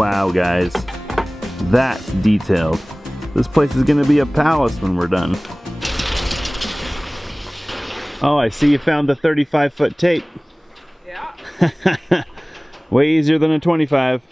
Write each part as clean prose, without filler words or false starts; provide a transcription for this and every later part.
Wow, guys, that's detailed. This place is gonna be a palace when we're done. Oh, I see you found the 35-foot tape. Yeah. Way easier than a 25.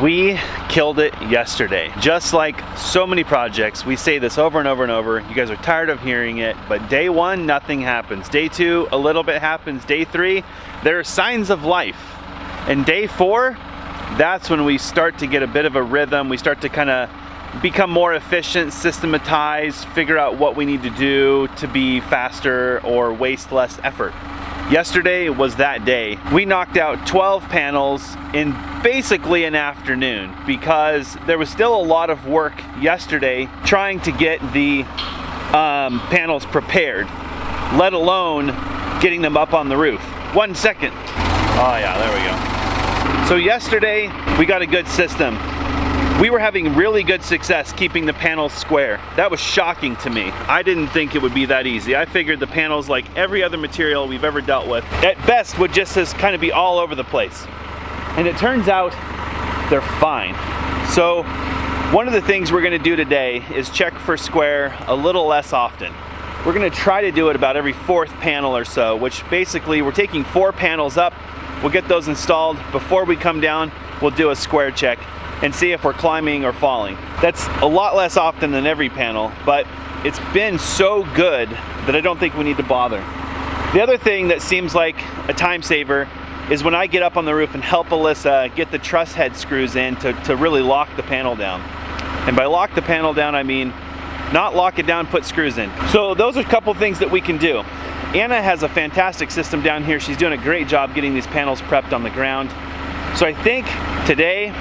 We killed it yesterday. Just like so many projects, we say this over and over and over. You guys are tired of hearing it, but day one, nothing happens. Day two, a little bit happens. Day three, there are signs of life. And day four, that's when we start to get a bit of a rhythm. We start to kind of become more efficient, systematize, figure out what we need to do to be faster or waste less effort. Yesterday was that day. We knocked out 12 panels in basically an afternoon because there was still a lot of work yesterday trying to get the panels prepared, let alone getting them up on the roof. 1 second. Oh yeah, there we go. So yesterday we got a good system. We were having really good success keeping the panels square. That was shocking to me. I didn't think it would be that easy. I figured the panels, like every other material we've ever dealt with, at best would just kind of be all over the place. And it turns out they're fine. So one of the things we're gonna do today is check for square a little less often. We're gonna try to do it about every 4th panel or so, which basically we're taking 4 panels up. We'll get those installed. Before we come down, we'll do a square check and see if we're climbing or falling. That's a lot less often than every panel, but it's been so good that I don't think we need to bother. The other thing that seems like a time saver is when I get up on the roof and help Alyssa get the truss head screws in to really lock the panel down. And by lock the panel down, I mean not lock it down, put screws in. So those are a couple things that we can do. Anna has a fantastic system down here. She's doing a great job getting these panels prepped on the ground. So I think today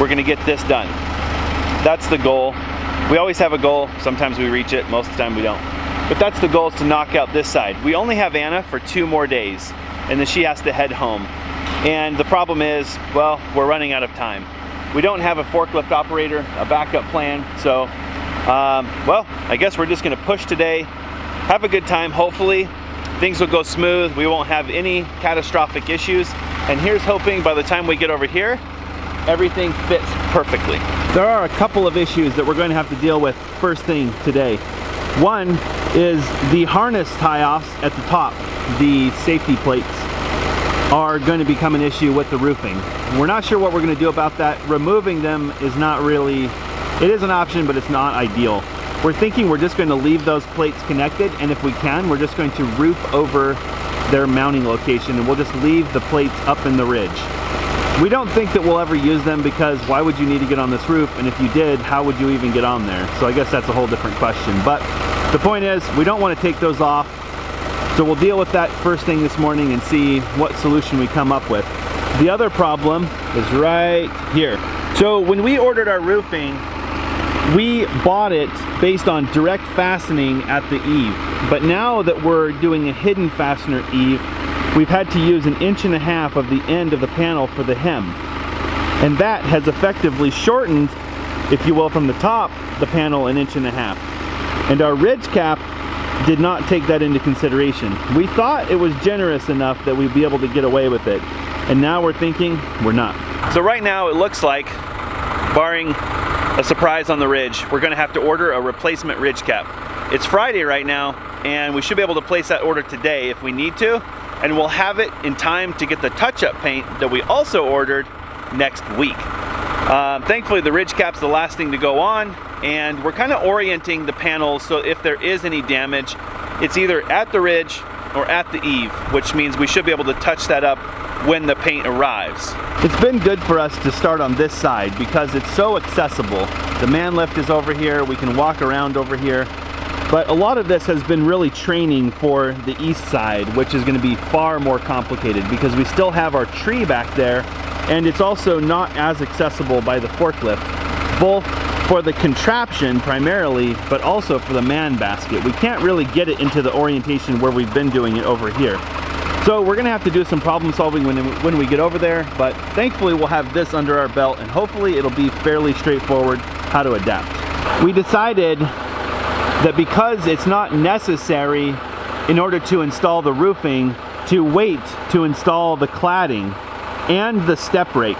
we're gonna get this done. That's the goal. We always have a goal. Sometimes we reach it, most of the time we don't. But that's the goal, is to knock out this side. We only have Anna for 2 more days, and then she has to head home. And the problem is, well, we're running out of time. We don't have a forklift operator, a backup plan, so, well, I guess we're just gonna push today, have a good time. Hopefully things will go smooth. We won't have any catastrophic issues. And here's hoping by the time we get over here, everything fits perfectly. There are a couple of issues that we're going to have to deal with first thing today. One is the harness tie-offs at the top. The safety plates are going to become an issue with the roofing. We're not sure what we're going to do about that. Removing them is not really, it is an option, but it's not ideal. We're thinking we're just going to leave those plates connected, and if we can, we're just going to roof over their mounting location, and we'll just leave the plates up in the ridge. We don't think that we'll ever use them, because why would you need to get on this roof? And if you did, how would you even get on there? So I guess that's a whole different question. But the point is, we don't want to take those off. So we'll deal with that first thing this morning and see what solution we come up with. The other problem is right here. So when we ordered our roofing, we bought it based on direct fastening at the eave. But now that we're doing a hidden fastener eave, we've had to use 1.5 inches of the end of the panel for the hem. And that has effectively shortened, if you will, from the top, the panel 1.5 inches. And our ridge cap did not take that into consideration. We thought it was generous enough that we'd be able to get away with it. And now we're thinking we're not. So right now it looks like, barring a surprise on the ridge, we're gonna have to order a replacement ridge cap. It's Friday right now, and we should be able to place that order today if we need to, and we'll have it in time to get the touch-up paint that we also ordered next week. Thankfully the ridge cap's the last thing to go on, and we're kind of orienting the panels so if there is any damage, it's either at the ridge or at the eave, which means we should be able to touch that up when the paint arrives. It's been good for us to start on this side because it's so accessible. The man lift is over here, we can walk around over here, but a lot of this has been really training for the east side, which is going to be far more complicated because we still have our tree back there, and it's also not as accessible by the forklift, both for the contraption primarily, but also for the man basket. We can't really get it into the orientation where we've been doing it over here. So we're gonna have to do some problem solving when we get over there, but thankfully we'll have this under our belt and hopefully it'll be fairly straightforward how to adapt. We decided that because it's not necessary in order to install the roofing to wait to install the cladding and the step rake.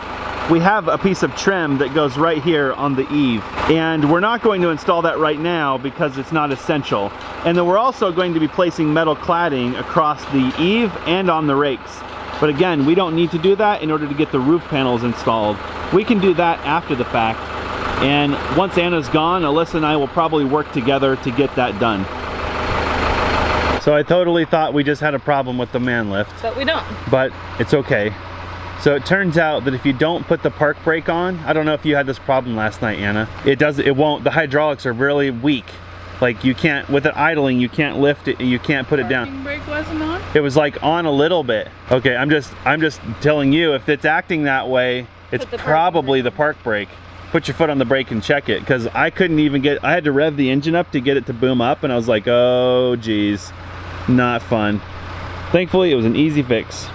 We have a piece of trim that goes right here on the eave, and we're not going to install that right now because it's not essential. And then we're also going to be placing metal cladding across the eave and on the rakes. But again, we don't need to do that in order to get the roof panels installed. We can do that after the fact. And once Anna's gone, Alyssa and I will probably work together to get that done. So I totally thought we just had a problem with the man lift. But we don't. But it's okay. So it turns out that if you don't put the park brake on, I don't know if you had this problem last night, Anna. It won't, the hydraulics are really weak. Like you can't, with it idling, you can't lift it, you can't put it down. Parking brake wasn't on? It was like on a little bit. Okay, I'm just telling you, if it's acting that way, it's probably the park brake. Put your foot on the brake and check it, because I couldn't even get, I had to rev the engine up to get it to boom up, and I was like, oh geez, not fun. Thankfully, it was an easy fix.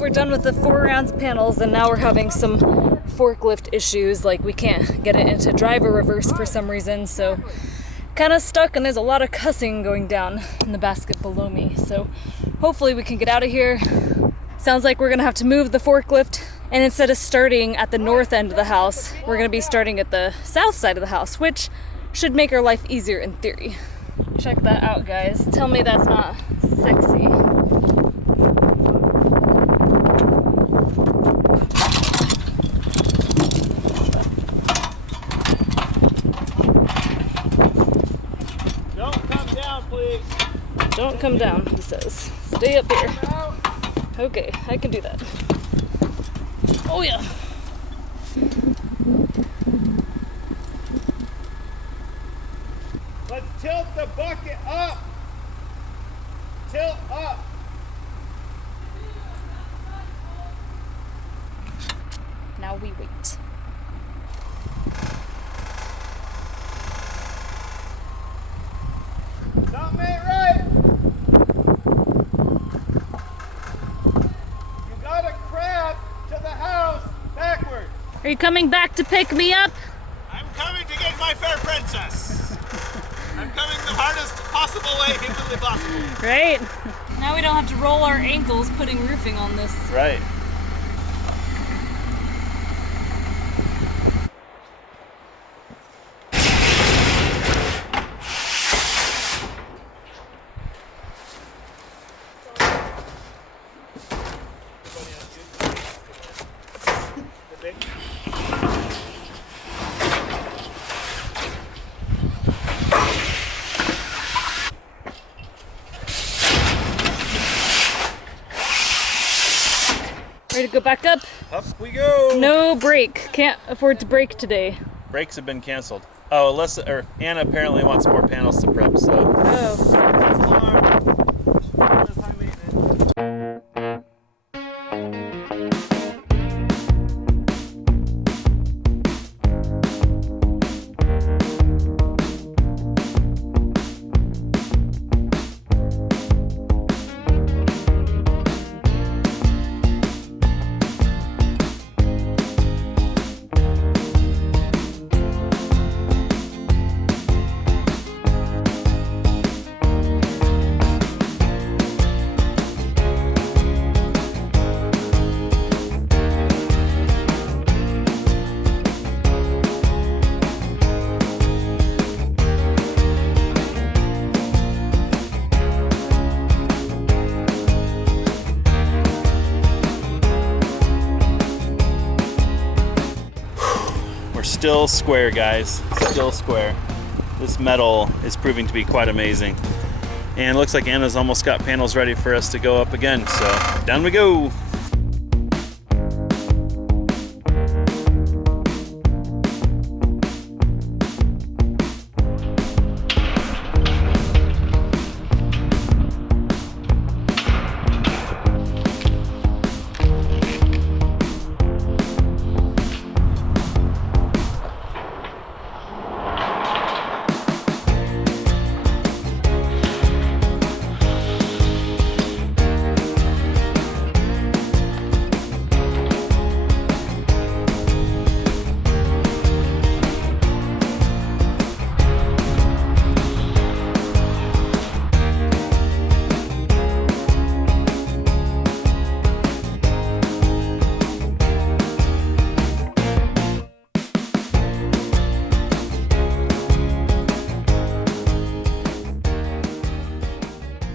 We're done with the 4-ounce panels and now we're having some forklift issues, like we can't get it into driver reverse for some reason, so kind of stuck, and there's a lot of cussing going down in the basket below me, so hopefully we can get out of here. Sounds like we're gonna have to move the forklift, and instead of starting at the north end of the house, we're gonna be starting at the south side of the house, which should make our life easier in theory. Check that out, guys. Tell me that's not sexy. Don't come down, he says. Stay up here. Okay, I can do that. Oh yeah. Let's tilt the bucket up. Tilt up. Now we wait. Something ain't right. You gotta crab to the house backwards. Are you coming back to pick me up? I'm coming to get my fair princess. I'm coming the hardest possible way humanly possible. Right? Now we don't have to roll our ankles putting roofing on this. Right. Ready to go back up? Up we go. No break. Can't afford to break today. Brakes have been canceled. Oh, Alyssa or Anna apparently wants more panels to prep, so. Oh. still square, guys. Still square. This metal is proving to be quite amazing. And it looks like Anna's almost got panels ready for us to go up again. So down we go.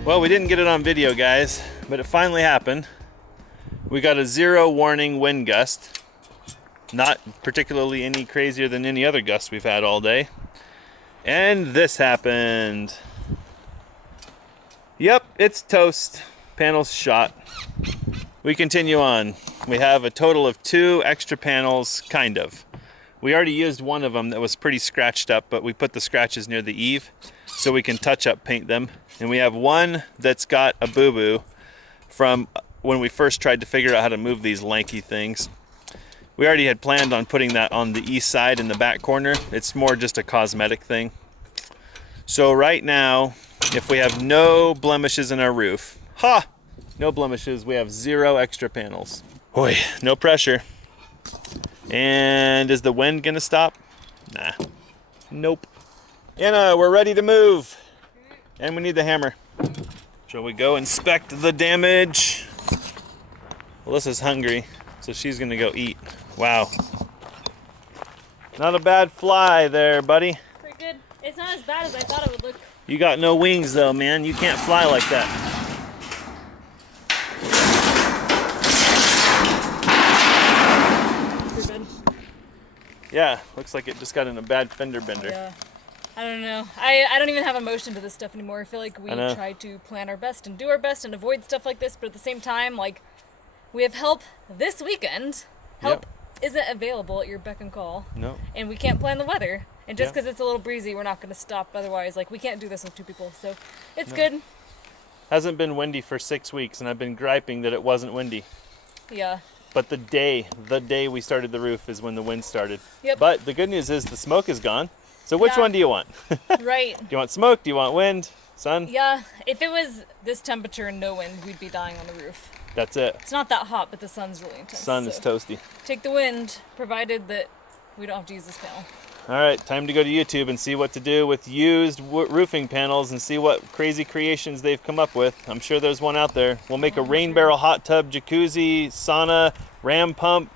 Well, we didn't get it on video, guys, but it finally happened. We got a 0 warning wind gust. Not particularly any crazier than any other gust we've had all day. And this happened. Yep, it's toast. Panels shot. We continue on. We have a total of 2 extra panels, kind of. We already used one of them that was pretty scratched up, but we put the scratches near the eave so we can touch up paint them. And we have one that's got a boo-boo from when we first tried to figure out how to move these lanky things. We already had planned on putting that on the east side in the back corner. It's more just a cosmetic thing. So right now, if we have no blemishes in our roof, no blemishes, we have 0 extra panels. Boy, no pressure. And is the wind gonna stop? Nah, nope. Anna, we're ready to move. And we need the hammer. Shall we go inspect the damage? Alyssa's hungry, so she's gonna go eat. Wow. Not a bad fly there, buddy. Pretty good. It's not as bad as I thought it would look. You got no wings though, man. You can't fly like that. Pretty good. Yeah, looks like it just got in a bad fender bender. Yeah. I don't know. I don't even have emotion to this stuff anymore. I feel like we try to plan our best and do our best and avoid stuff like this, but at the same time, like, we have help this weekend. Help isn't available at your beck and call. No. And we can't plan the weather. And just because it's a little breezy, we're not going to stop. Otherwise, like, we can't do this with 2 people. So it's good. Hasn't been windy for 6 weeks, and I've been griping that it wasn't windy. Yeah. But the day we started the roof is when the wind started. Yep. But the good news is the smoke is gone. So which one do you want? Right. Do you want smoke? Do you want wind? Sun? Yeah. If it was this temperature and no wind, we'd be dying on the roof. That's it. It's not that hot, but the sun's really intense. Sun is toasty. Take the wind, provided that we don't have to use this panel. All right, time to go to YouTube and see what to do with used roofing panels and see what crazy creations they've come up with. I'm sure there's one out there. We'll make a rain barrel hot tub, jacuzzi, sauna, ram pump.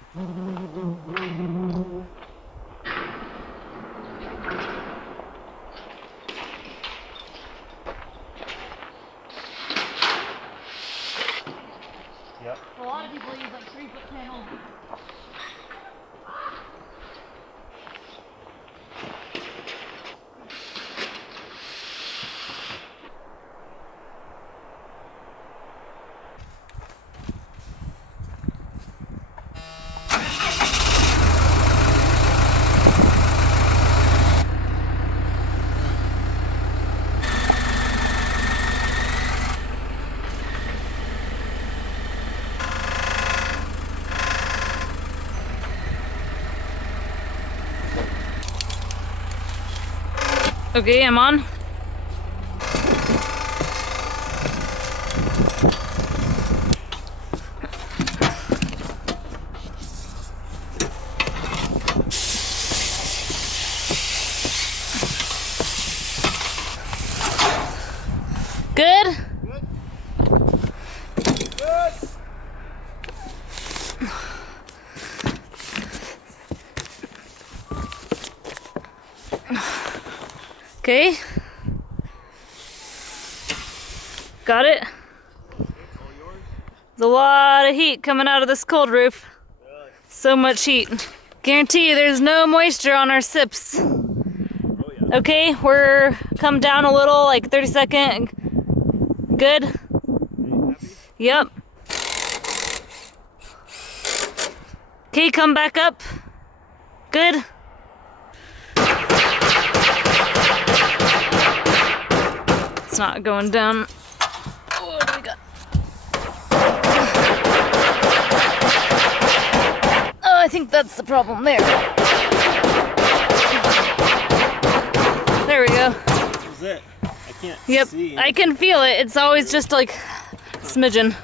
Yep. A lot of people use like 3-foot panels. Okay, I'm on. Good? Okay. Got it. There's a lot of heat coming out of this cold roof. So much heat. Guarantee you there's no moisture on our sips. Oh yeah. Okay, we're come down a little, like 30-second. Good? Yep. Okay, come back up. Good. It's not going down. What do we got? Oh, I think that's the problem there. There we go. This is it. I can't Yep, see. I can feel it. It's always just like smidgen.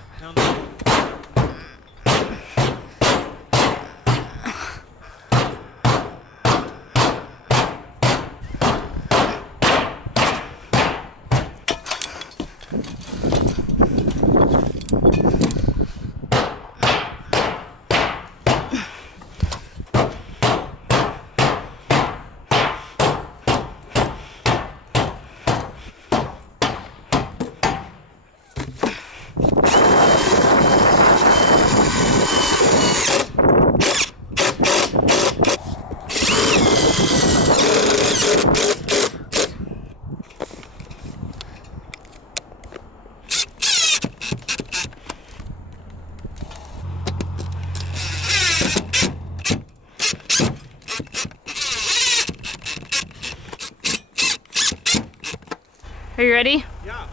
Are you ready? Yeah.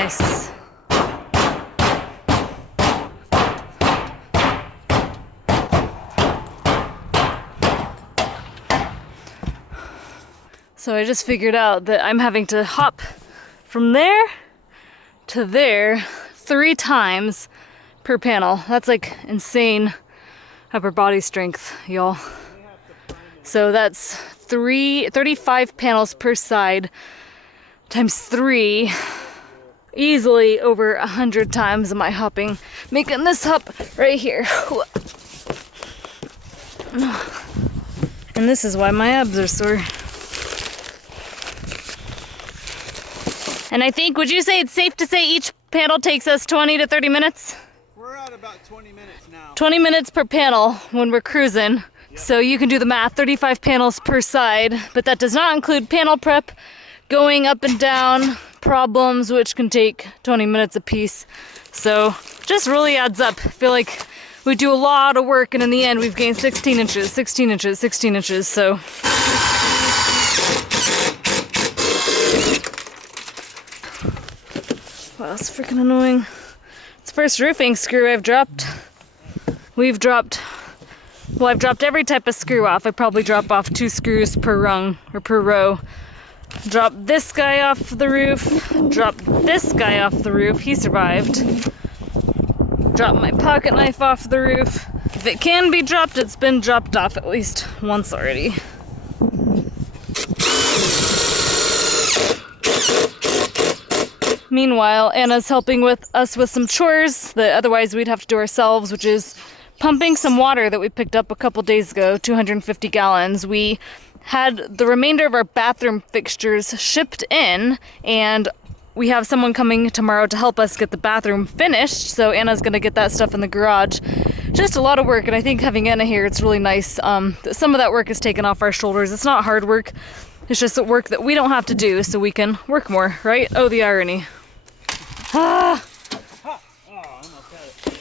Nice. So I just figured out that I'm having to hop from there to there 3 times per panel. That's like insane upper body strength, y'all. So that's 35 panels per side times 3. Easily over 100 times am I hopping, making this hop right here. And this is why my abs are sore. And I think, would you say it's safe to say each panel takes us 20 to 30 minutes? We're at about 20 minutes now. 20 minutes per panel when we're cruising. Yep. So you can do the math, 35 panels per side, but that does not include panel prep, going up and down, problems, which can take 20 minutes a piece. So just really adds up. I feel like we do a lot of work, and in the end we've gained 16 inches, 16 inches, 16 inches, so. Wow, it's freaking annoying. It's the first roofing screw I've dropped. We've dropped, well, I've dropped every type of screw off. I probably drop off 2 screws per rung, or per row. Drop this guy off the roof, drop this guy off the roof, he survived. Drop my pocket knife off the roof. If it can be dropped, it's been dropped off at least once already. Meanwhile, Anna's helping with us with some chores that otherwise we'd have to do ourselves, which is pumping some water that we picked up a couple days ago, 250 gallons. We had the remainder of our bathroom fixtures shipped in, and we have someone coming tomorrow to help us get the bathroom finished, so Anna's gonna get that stuff in the garage. Just a lot of work, and I think having Anna here, it's really nice. That some of that work is taken off our shoulders. It's not hard work, it's just work that we don't have to do so we can work more, right? Oh, the irony. Ah! Oh, I almost had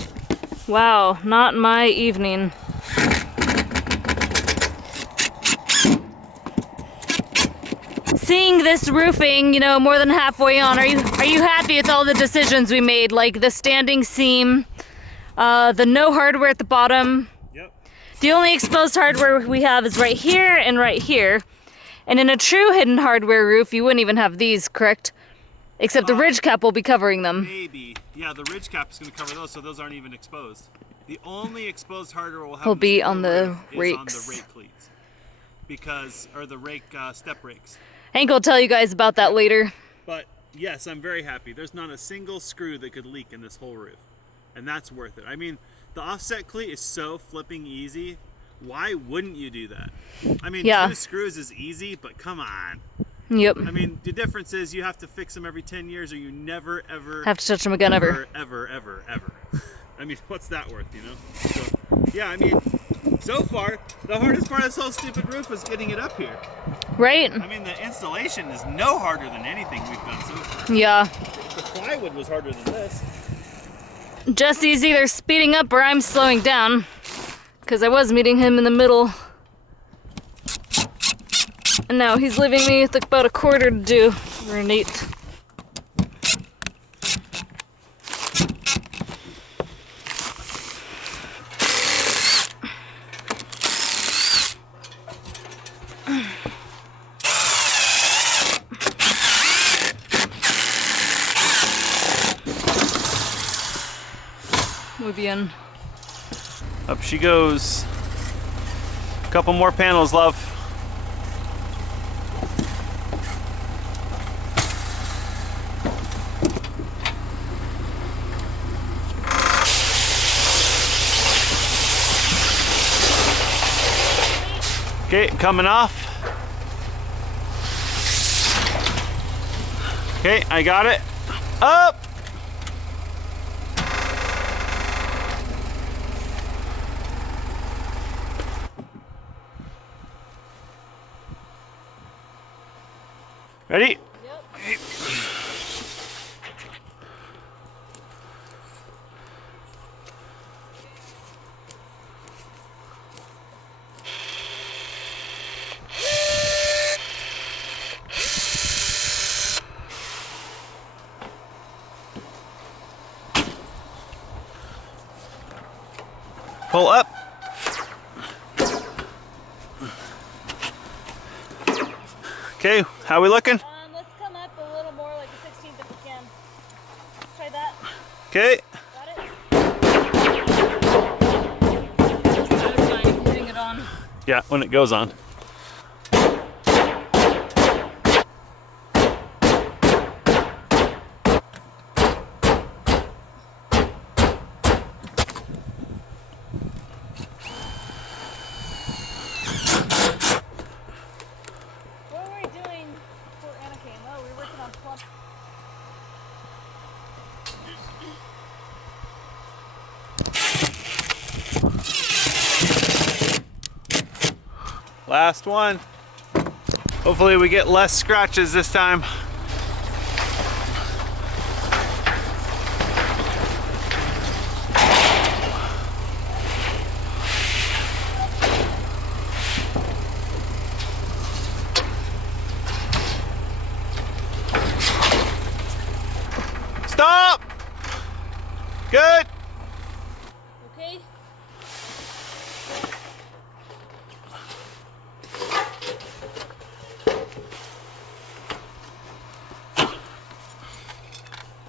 it. Wow, not my evening. Seeing this roofing, you know, more than halfway on, are you happy with all the decisions we made? Like the standing seam, the no hardware at the bottom. Yep. The only exposed hardware we have is right here and right here. And in a true hidden hardware roof, you wouldn't even have these, correct? Except the ridge cap will be covering them. Maybe. Yeah, the ridge cap is going to cover those, so those aren't even exposed. The only exposed hardware we'll have Will in this be whole on the roof is rakes. on the rake cleats. Because, or the rake, step rakes. Hank will tell you guys about that later. But yes, I'm very happy. There's not a single screw that could leak in this whole roof. And that's worth it. I mean, the offset cleat is so flipping easy. Why wouldn't you do that? I mean, Yeah. 2 screws is easy, but come on. Yep. I mean, the difference is you have to fix them every 10 years or you never, ever, Have to touch them again ever. ever. I mean, what's that worth, you know? So, yeah, I mean, so far, the hardest part of this whole stupid roof is getting it up here. Right? I mean, the installation is no harder than anything we've done so far. Yeah. The plywood was harder than this. Jesse's either speeding up or I'm slowing down. Because I was meeting him in the middle. And now he's leaving me with about a quarter to do, or an 8th. Muy bien. Up she goes. A couple more panels, love. Okay, coming off. Okay, I got it. Up! Ready? Yep. Pull up. Okay, how we looking? Let's come up a little more, like a 16th if we can. Try that. Okay. Got it? Just satisfying hitting it on. Yeah, when it goes on. What were we doing before Anna came? Oh, we were working on plump. Last one. Hopefully we get less scratches this time. Stop! Good. Okay.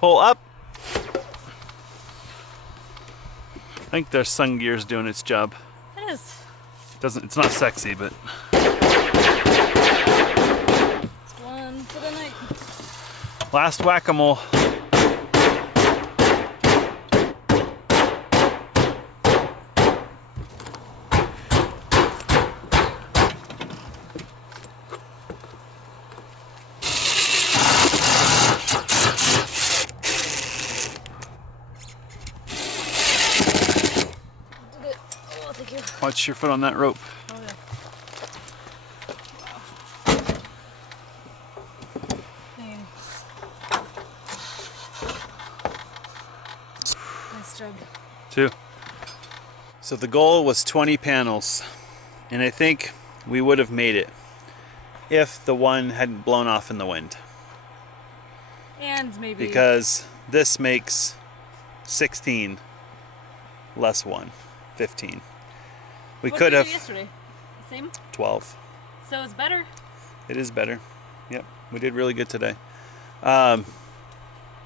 Pull up. I think their sun gear's doing its job. It is. It's not sexy, but It's one for the night. last whack-a-mole. Did it. Oh, thank you. Watch your foot on that rope. Oh, yeah. Dang. Nice job. 2. So the goal was 20 panels, and I think we would have made it if the one hadn't blown off in the wind. And maybe. Because this makes 16 less 1, 15. We What could did we have do yesterday? Same? 12. So it's better. It is better. Yep, we did really good today.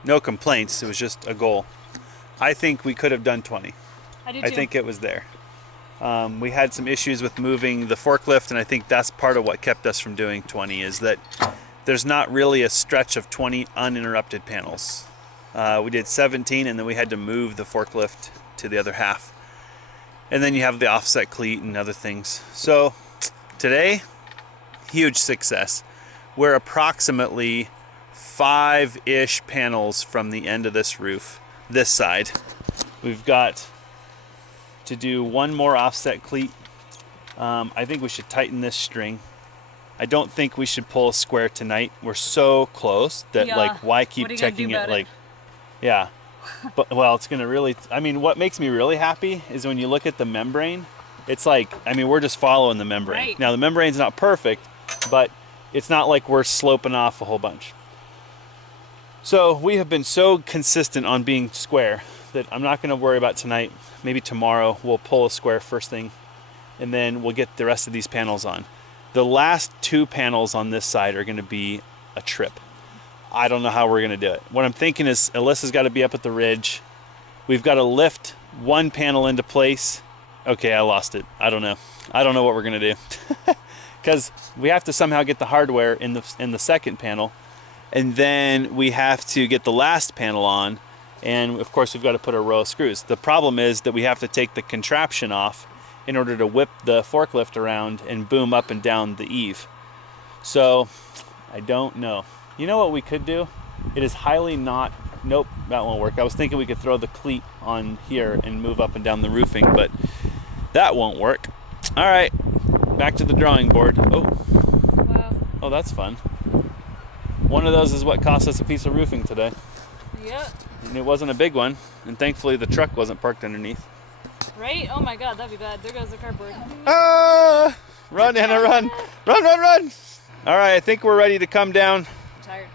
no complaints. It was just a goal. I think we could have done 20. I do too. I think it was there. We had some issues with moving the forklift, and I think that's part of what kept us from doing 20, is that there's not really a stretch of 20 uninterrupted panels. We did 17, and then we had to move the forklift to the other half. And then you have the offset cleat and other things. So today, huge success. We're approximately 5-ish panels from the end of this roof, this side. We've got to do one more offset cleat. I think we should tighten this string. I don't think we should pull a square tonight. We're so close that like, why keep checking it? Like, yeah. But well, it's gonna really, I mean, what makes me really happy is when you look at the membrane, it's like, I mean, we're just following the membrane. Right. Now the membrane's not perfect, but it's not like we're sloping off a whole bunch. So we have been so consistent on being square that I'm not gonna worry about tonight. Maybe tomorrow we'll pull a square first thing, and then we'll get the rest of these panels on. The last 2 panels on this side are gonna be a trip. I don't know how we're gonna do it. What I'm thinking is Alyssa's gotta be up at the ridge. We've gotta lift one panel into place. Okay, I lost it. I don't know. I don't know what we're gonna do. Because we have to somehow get the hardware in the second panel, and then we have to get the last panel on, and of course we've got to put a row of screws. The problem is that we have to take the contraption off in order to whip the forklift around and boom up and down the eave. So I don't know. You know what we could do? It is highly not, nope, that won't work. I was thinking we could throw the cleat on here and move up and down the roofing, but that won't work. All right, back to the drawing board. Oh, Wow. oh, that's fun. One of those is what cost us a piece of roofing today. Yeah. And it wasn't a big one, and thankfully the truck wasn't parked underneath. Right? Oh my god, that'd be bad. There goes the cardboard. Ah! Run, Anna, run! Run, run, run! All right, I think we're ready to come down. I'm tired.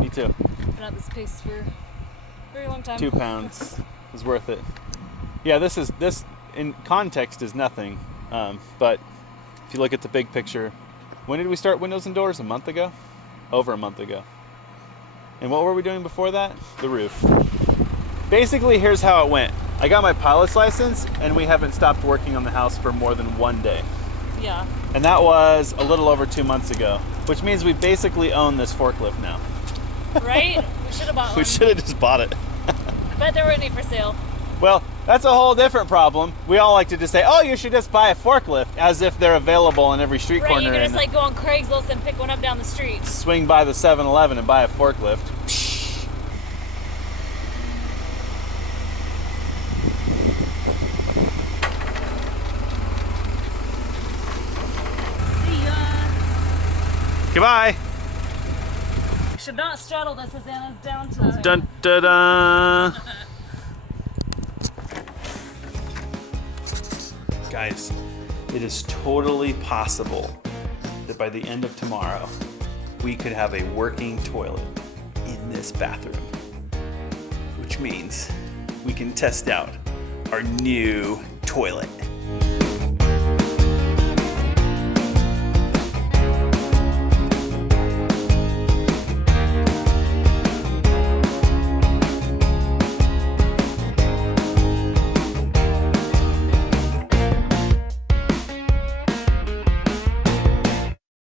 Me too. Been at this pace for a very long time. 2 pounds is worth it. Yeah, this in context is nothing, but if you look at the big picture, when did we start windows and doors? A month ago? Over a month ago. And what were we doing before that? The roof. Basically, here's how it went. I got my pilot's license, and we haven't stopped working on the house for more than 1 day. Yeah. And that was a little over 2 months ago, which means we basically own this forklift now. Right? We should have bought one. We should have just bought it. Bet there weren't any for sale. Well, that's a whole different problem. We all like to just say, oh, you should just buy a forklift, as if they're available on every street Right, corner. you can just and like go on Craigslist and pick one up down the street. swing by the 7-Eleven and buy a forklift. See ya. Goodbye. Should not straddle this as Anna's down to the Dun da da. Guys, it is totally possible that by the end of tomorrow, we could have a working toilet in this bathroom, which means we can test out our new toilet.